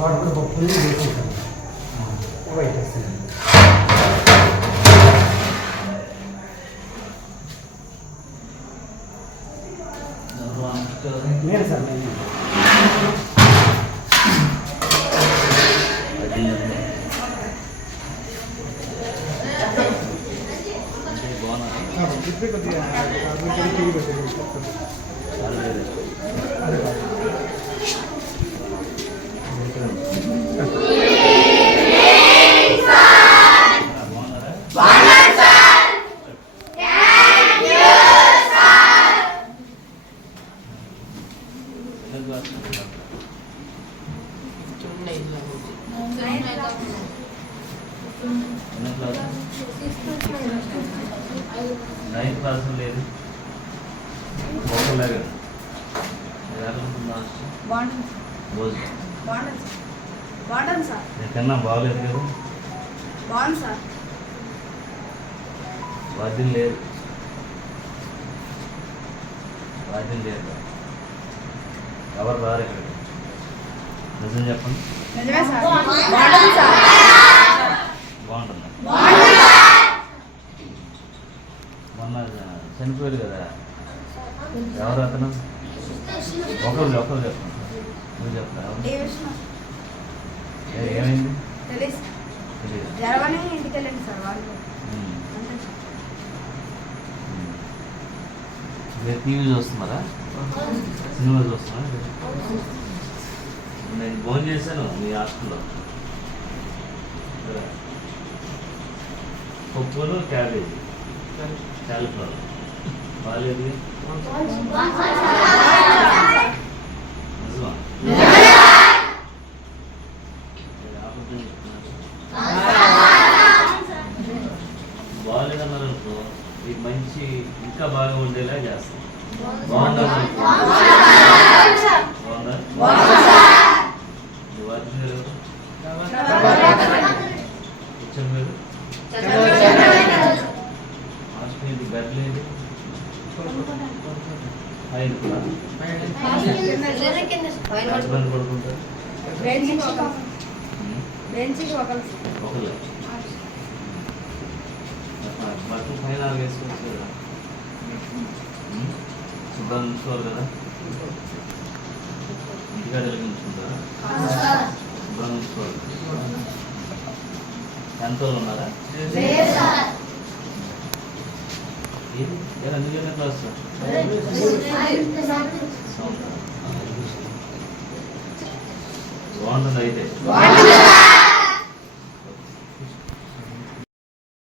Short করবো ফুলি বেশি ওরাই আছে मेरे सामने कितने को दिया है आपने कभी टीवी को दिया अरे పోకలేదు బాగుంటుంది. రోజు బాగుంటుంది సార్. బాగుంటుంది. సార్. ఎక్కడన్నా బాగలేదు కదా బాగుంది సార్. వాద్యం లేదు. వాద్యం లేదు. ఎవరు రారు ఇక్కడ? నిజం చెప్పండి. నిజమే సార్. బాగుంటుంది? మొన్న చనిపోయాడు కదా. ఎవరు అతను? ఒకరు ఒకరు చెప్పండి. నువ్వు చెప్తా ఏ విషయం? ఏ- ఏమైంది? తెలియదు తెలియదు జరవని ఇంటికి వెళ్ళండి సార్ వాళ్ళు. మీరు టీవీ చూస్తున్నారా? సినిమా చూస్తున్నారా? నేను ఫోన్ చేశాను మీ హాస్టల్లో. పప్పులు క్యాబేజీ. క్యాలిఫ్లవర్. బాగాలేదు. చెప్తున్నారు. బాగాలేదన్నారు అనుకో మీకు మంచి ఇంకా బాగా ఉండేలా చేస్తాం బాగుందా బాగుందా ఇది ఒక వేసుకోవచ్చు కదా శుభ్రం శుభ్రంగా ఉంచుకోవాలి కదా ఇంటికాడ వెలిగించుకుంటారా శుభ్రం ఉంచుకోవాలి ఎంత ఉన్నారా ఏది ఏది అందుకనే క్లాస్ బాగుంటుంది. అయితే